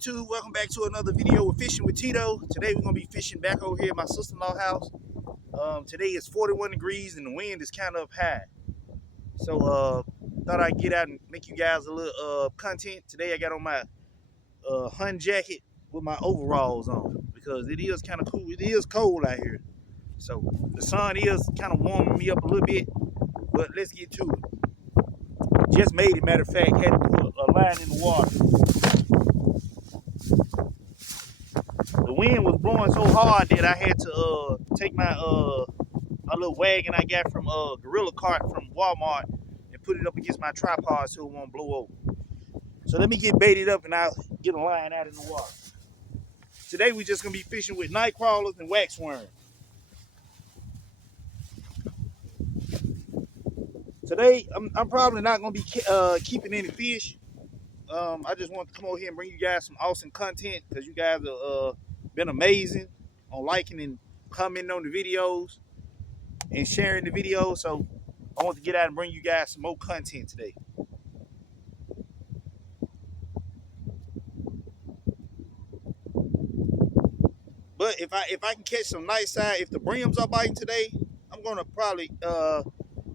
YouTube? Welcome back to another video with Fishing with Tito. Today we're gonna be fishing back over here at my sister-in-law house. Today is 41 degrees and the wind is kind of high. So thought I'd get out and make you guys a little content. Today I got on my hunting jacket with my overalls on because it is kind of cool. It is cold out here. So the sun is kind of warming me up a little bit, but let's get to it. Just made it, matter of fact, had to put a line in the water. The wind was blowing so hard that I had to take my little wagon I got from Gorilla Cart from Walmart and put it up against my tripod so it won't blow over. So let me get baited up and I'll get a line out in the water. Today we're just gonna be fishing with night crawlers and wax worms. Today I'm probably not gonna be keeping any fish. I just want to come over here and bring you guys some awesome content because you guys have been amazing on liking and commenting on the videos and sharing the videos. So I want to get out and bring you guys some more content today. But if I can catch some nice size, if the brims are biting today, I'm gonna probably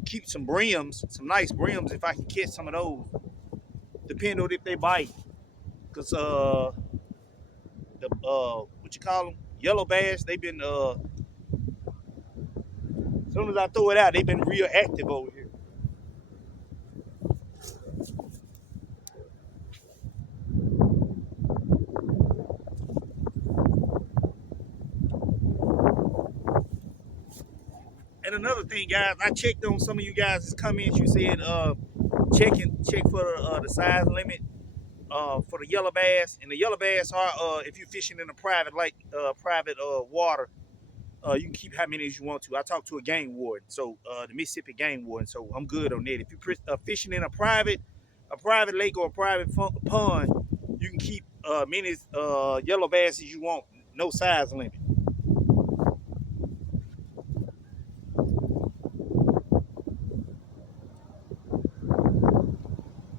keep some brims, some nice brims if I can catch some of those. Depending on if they bite, cause the what you call them, yellow bass, they've been as soon as I throw it out, they've been real active over here. And another thing, guys, I checked on some of you guys' comments. You said check for the size limit for the yellow bass. And the yellow bass are if you're fishing in a private water, you can keep how many as you want to. I talked to a game warden, so the Mississippi game warden, so I'm good on that. If you're fishing in a private lake or a private pond, you can keep many yellow bass as you want. No size limit.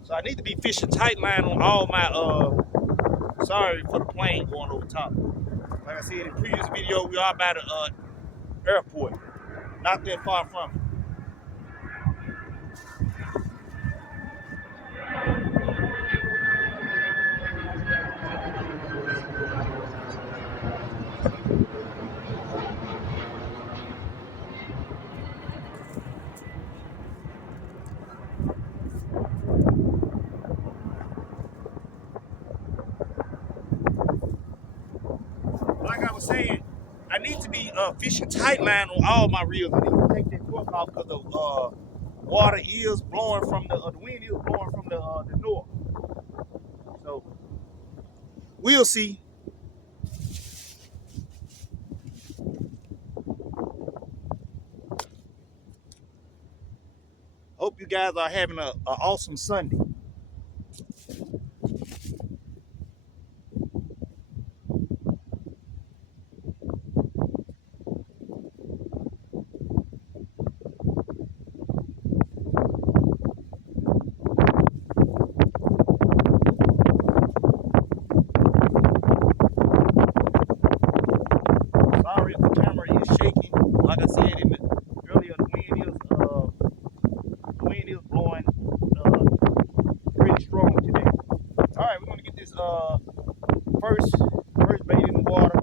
So I need to be fishing tight line on all my, sorry for the plane going over top. Like I said in the previous video, we are by the airport, not that far from it. Like I was saying, I need to be fishing tight line on all my reels. I need to take that cork off because the water is blowing from the wind is blowing from the north. So we'll see. Hope you guys are having an awesome Sunday. Sorry if the camera is shaking. Like I said earlier, the wind is blowing pretty strong today. All right, we're gonna get this first bait in the water.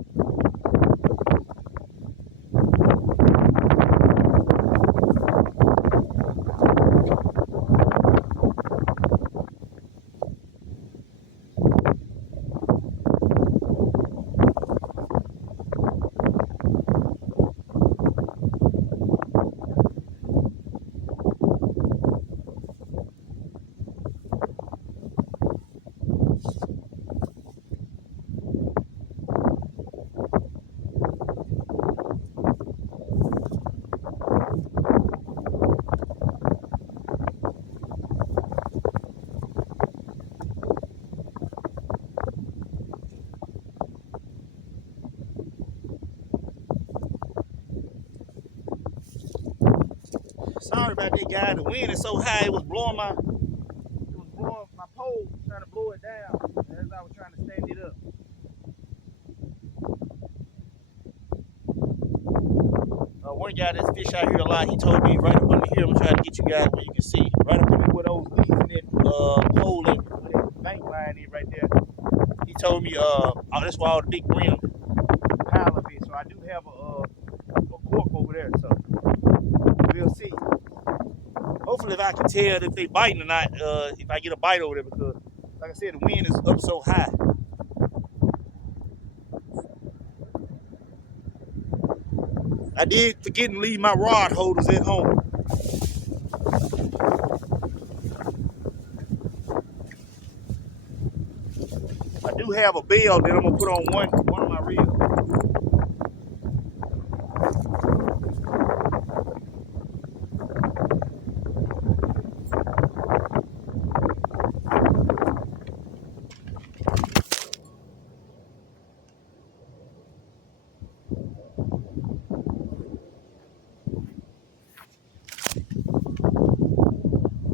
Sorry about that, guy. The wind is so high, it was blowing my pole, trying to blow it down as I was trying to stand get up. One guy that's fish out here a lot, he told me right up under here, I'm gonna try to get you guys where you can see. Right up under where those leaves in that pole and that bank line is right there. He told me that's why all the big brim pile of it. So I do have a cork over there, so we'll see. Hopefully if I can tell if they biting or not, if I get a bite over there, because like I said, the wind is up so high. I did forget to leave my rod holders at home. I do have a bell that I'm gonna put on one of my reels.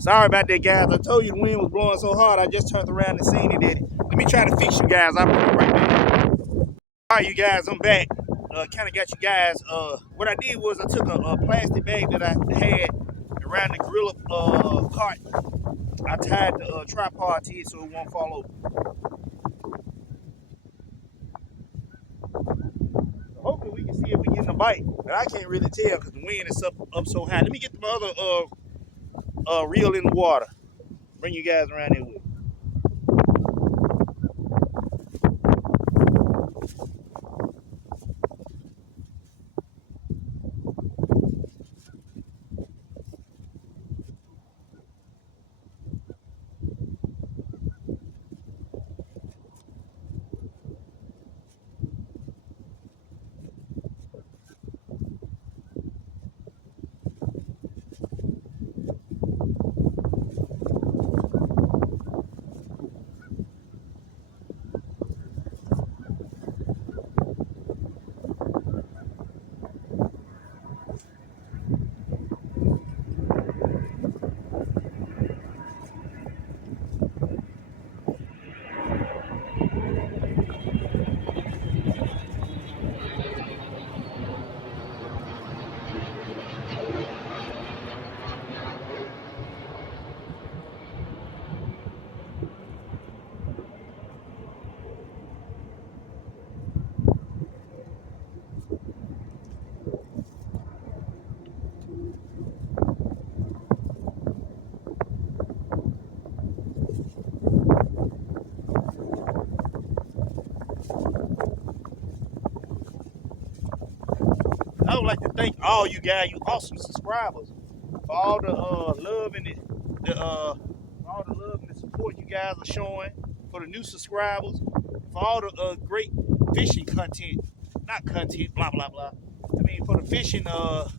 Sorry about that, guys. I told you the wind was blowing so hard, I just turned around and seen it. Let me try to fix you guys. I'll be right back. All right, you guys, I'm back. Kind of got you guys. What I did was I took a plastic bag that I had around the gorilla cart. I tied the tripod to it so it won't fall over. So hopefully we can see if we get a bite, but I can't really tell because the wind is up so high. Let me get the other reel in the water. Bring you guys around here with me. I would like to thank all you guys, you awesome subscribers, for all the love and all the love and the support you guys are showing, for the new subscribers, for all the great fishing content, not content, blah blah blah. I mean, for the fishing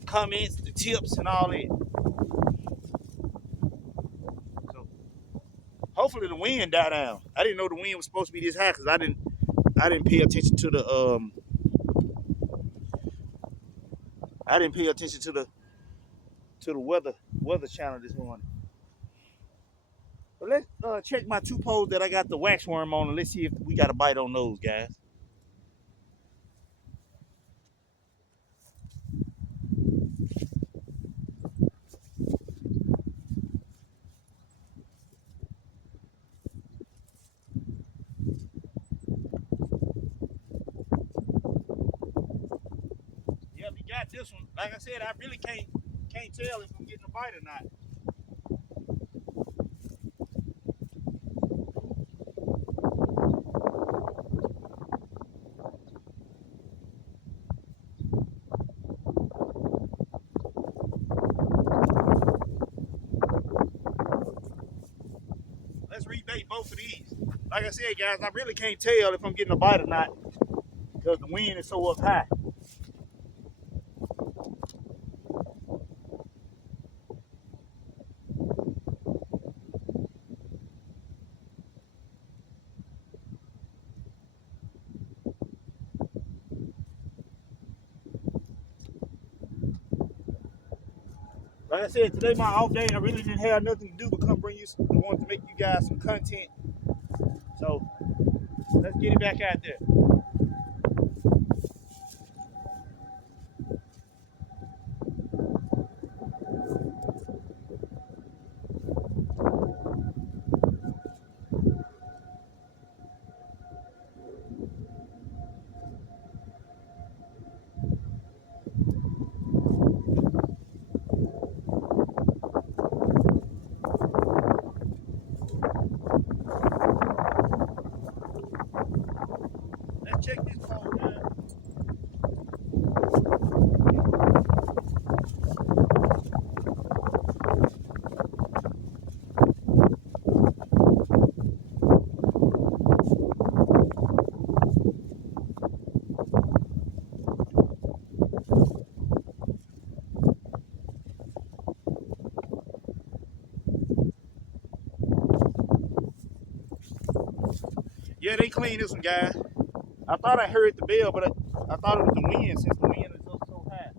comments, the tips, and all that. So hopefully the wind died down. I didn't know the wind was supposed to be this high because I didn't pay attention to the I didn't pay attention to the weather channel this morning. But let's check my two poles that I got the wax worm on, and let's see if we got a bite on those, guys. Yeah, we got this one. Like I said, I really can't tell if I'm getting a bite or not. Let's rebait both of these. Like I said, guys, I really can't tell if I'm getting a bite or not because the wind is so up high. Like I said, today my off day. I really didn't have nothing to do but come bring you. I wanted to make you guys some content. So Let's get it back out there. Let's check this phone, man. Yeah, they clean this one, guys. I thought I heard the bell, but I thought it was the wind since the wind is so high.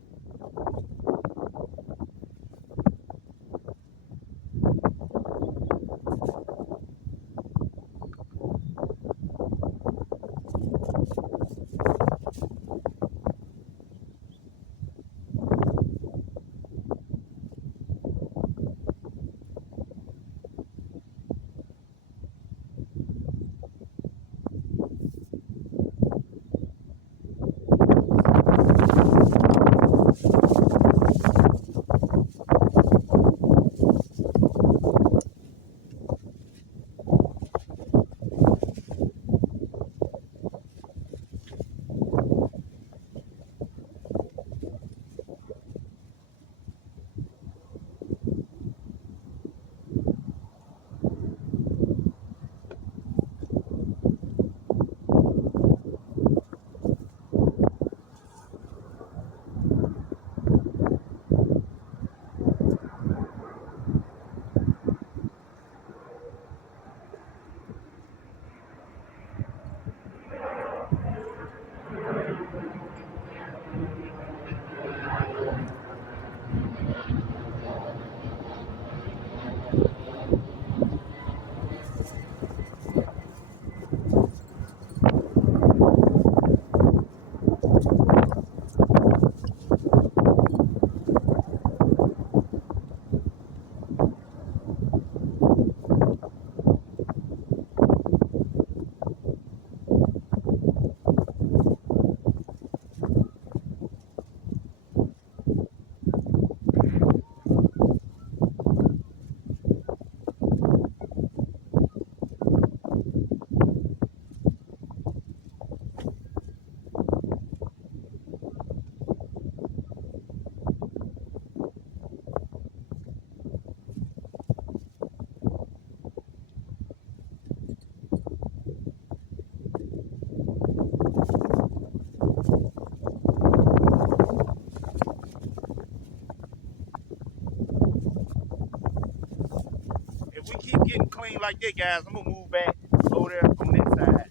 If we keep getting clean like that, guys, I'm gonna move back over there on this side.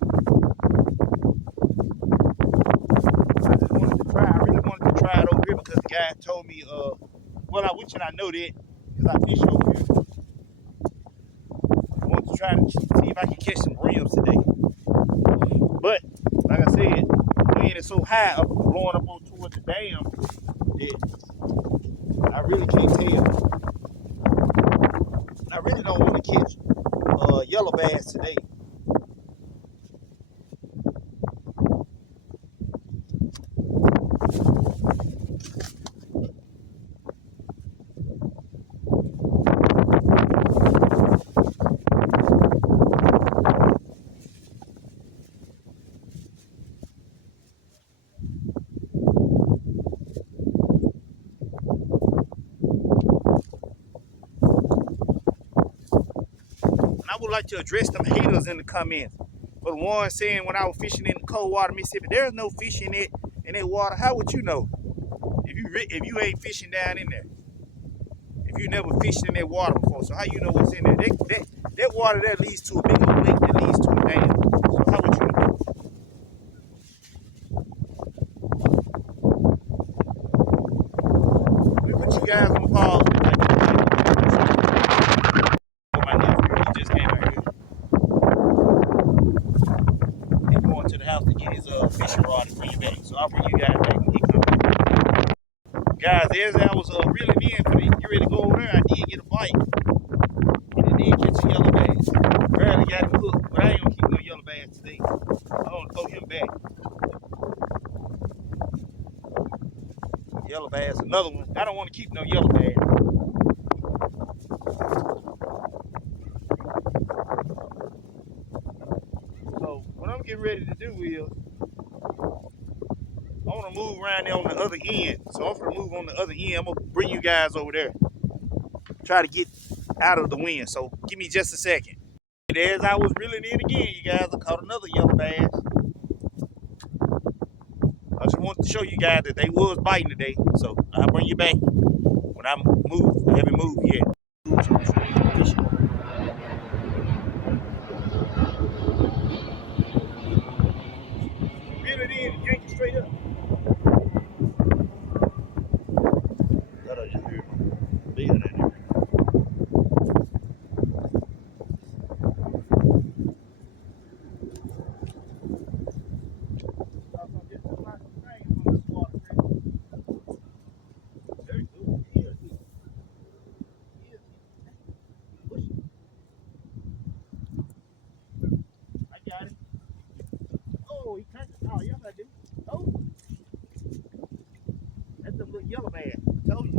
I just wanted to try. I really wanted to try it over here because the guy told me, well, I wish I know that because I fish over here. I want to try to see if I can catch some rims today. But like I said, the wind is so high up blowing up on towards the dam that I really can't tell. I really don't want to catch yellow bass today. I would like to address them haters in the comments. For the ones saying when I was fishing in the cold water Mississippi, there's no fish in that water. How would you know? If you ain't fishing down in there, if you never fished in that water before, so how you know what's in there? That water that leads to a big old lake that leads to a dam. So how would you know? Let me put you guys on pause. My nephew, he just came out here. the house to get his fishing rod and bring it back. So I'll bring you guys back when he comes back. Guys, as I was reeling in for you ready to go over there, I did get a bite. And it did catch a yellow bass. Barely got him hooked, but I ain't gonna keep no yellow bass today. I'm gonna throw him back. Yellow bass, another one. I don't want to keep no yellow bass. So what I'm getting ready to do is I want to move around there on the other end. So I'm gonna move on the other end. I'm gonna bring you guys over there. Try to get out of the wind. So give me just a second. And as I was reeling in again, you guys, I caught another yellow bass. I just wanted to show you guys that they was biting today. So I'll bring you back when I move. I haven't moved yet. Reel it in and yank it straight up. Thought I just heard my big in there. Oh, he cracked it. Oh, yes, I do. Oh, that's a little yellow bass. I told you.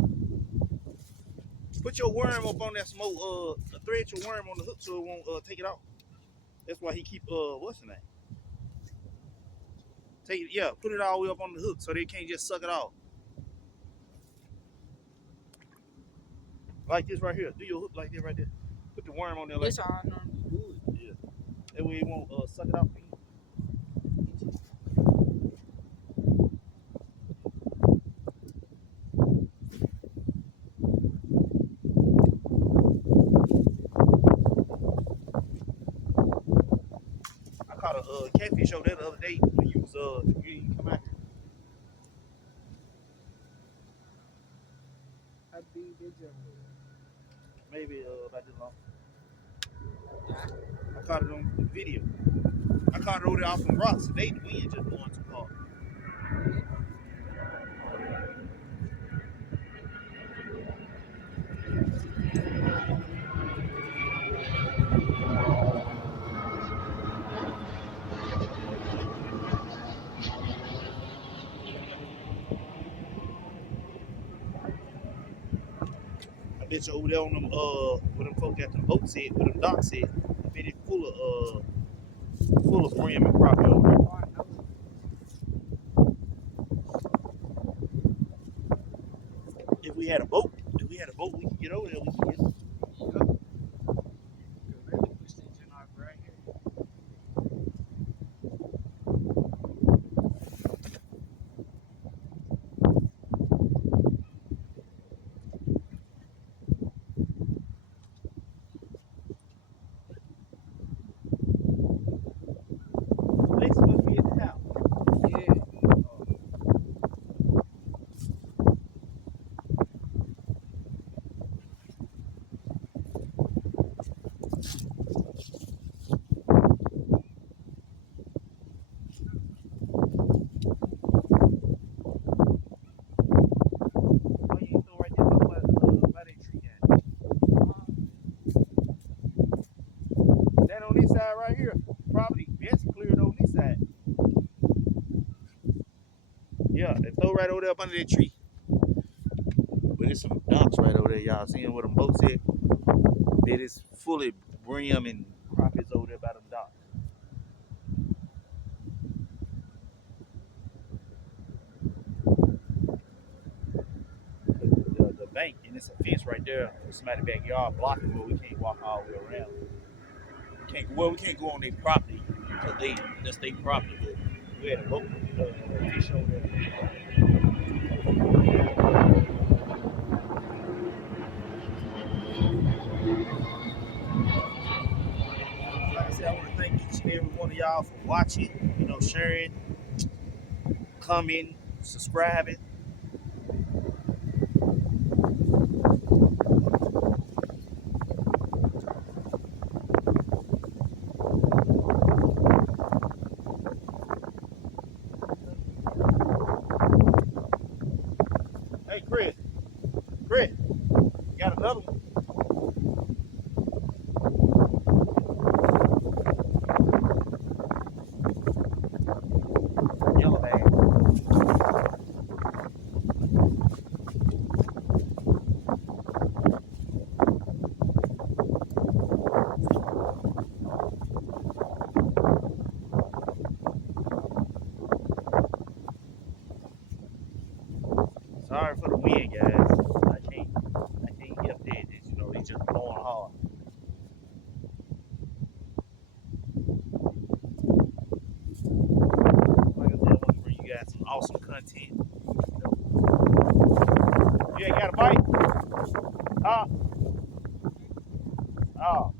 Put your worm up on that smoke. Thread your worm on the hook so it won't take it off. That's why he keep what's the name? Take it, yeah. Put it all the way up on the hook so they can't just suck it off. Like this right here. Do your hook like this right there. Put the worm on there like This all I normally do it. yeah. That way it won't suck it off. I caught a catfish over there the other day when you was you didn't come out here. How big they jump? Maybe about this long. I caught it on video. I caught it over there off some rocks today. The wind just blowing too hard. I bet you over there on them where them folk got them boats at, where them docks at, I bet it's full of brim and crappie over there. Oh, I know it. If we had a boat, we could get over there. We could get it. Yep. Could really push the engine off right here. Lex must be at the house. Yeah. Why you ain't throw right there by that tree down? That on this side right here, probably best cleared on this side. Yeah, they throw right over there up under that tree. But there's some docks right over there, y'all. Seeing where them boats at? That is fully brim and crappies over there by them docks. The bank, and it's a fence right there in somebody's backyard blocking where we can't walk all the way around. We can't go on their property because that's their property. But we had a boat fish over there. Like I said, I want to thank each and every one of y'all for watching, sharing, commenting, subscribing. Chris. Chris, you got another one? Yellow bag. Sorry for the wind, guys. I can't get up there. It's just blowing hard. Like I said, I want to bring you guys some awesome content. You ain't got a bite? Huh? Oh.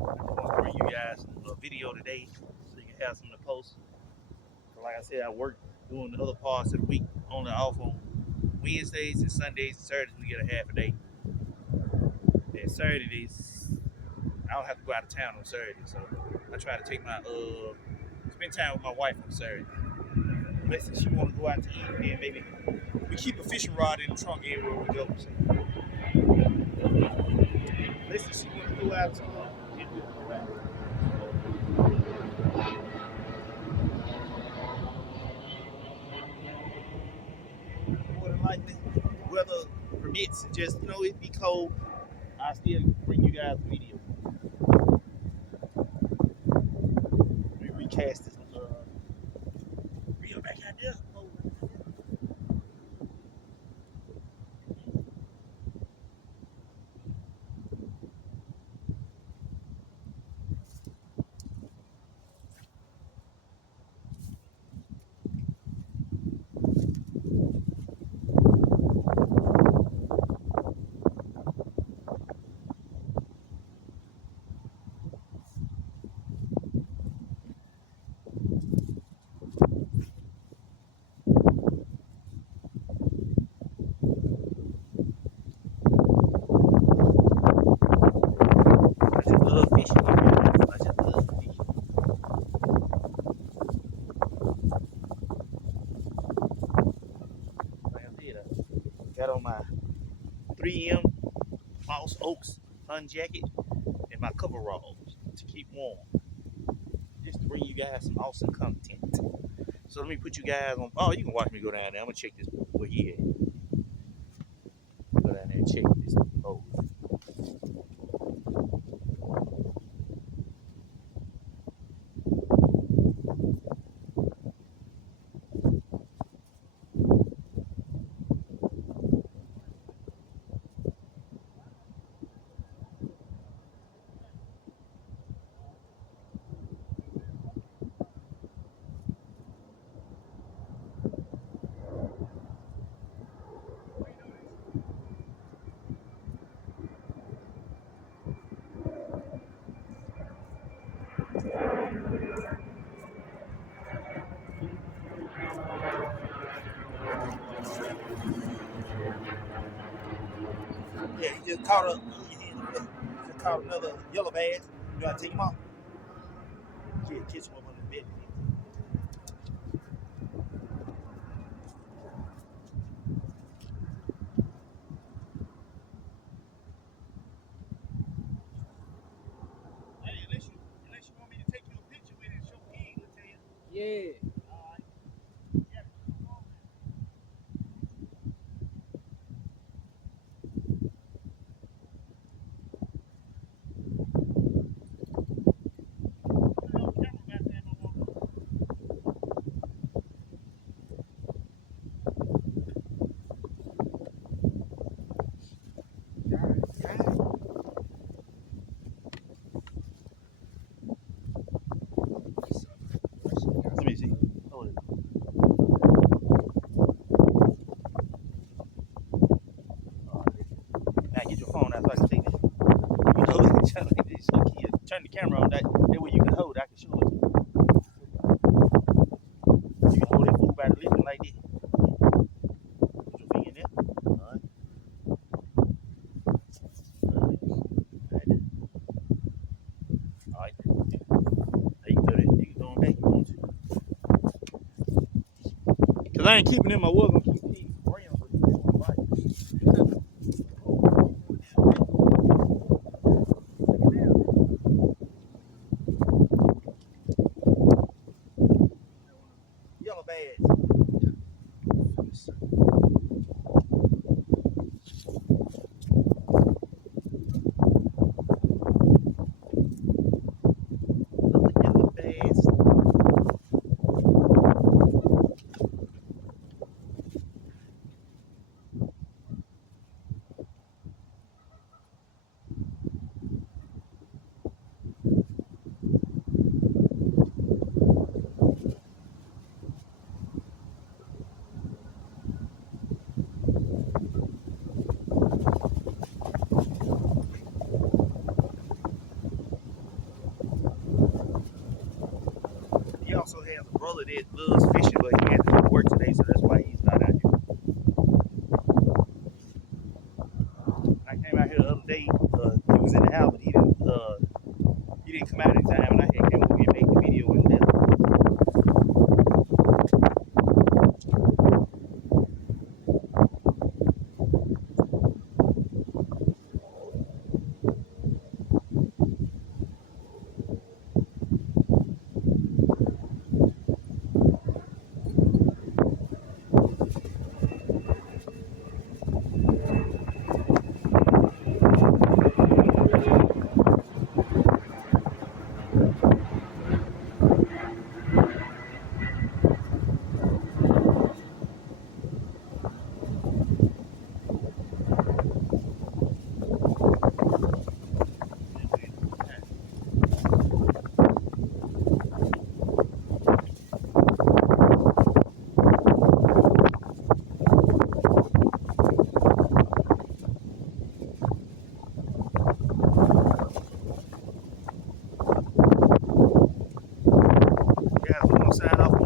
I just want to bring you guys a video today so you can have something to post. Like I said, I work doing the other parts of the week, only off on Wednesdays and Sundays and Saturdays. We get a half a day. And Saturdays, I don't have to go out of town on Saturday, so I try to take my spend time with my wife on Saturday. Unless she want to go out to eat, then maybe we keep a fishing rod in the trunk everywhere we go. So. Unless she want to go out to then we'll go out. More than likely, weather permits, and just it be cold, I still bring you guys a video. Let me recast this reel back out there. I just love fishing. I just love fishing. Like I said, I got on my 3M Moss Oaks sun jacket and my cover rods to keep warm. Just to bring you guys some awesome content. So let me put you guys on. Oh, you can watch me go down there. I'm gonna check this where he at. Go down there and check this hole. Yeah, he just caught another yellow bass. You gotta take him off. Yeah, catch him up on the bed. Hey, unless you want me to take you a picture with it and show King, I'll tell you. Yeah. All right. Yeah, come on, man. No camera back there no more. Let me see. Hold it. All right. Now get your phone out so I can take this. You hold it just like this. So turn the camera on that way you can hold it. I can show it. You can hold that food by the lip like this. Put your finger in there. All right. All right. All right. I ain't keeping them. I was gonna keep these rims, but they won't bite. Yellow badge. Yellow badge. He also has a brother that loves fishing, but he had to go to work today, so that's why he's not out here. I came out here the other day. He was in the house, but he didn't come out in time, and I had came over here and made the video and left. Yeah, we're gonna sign off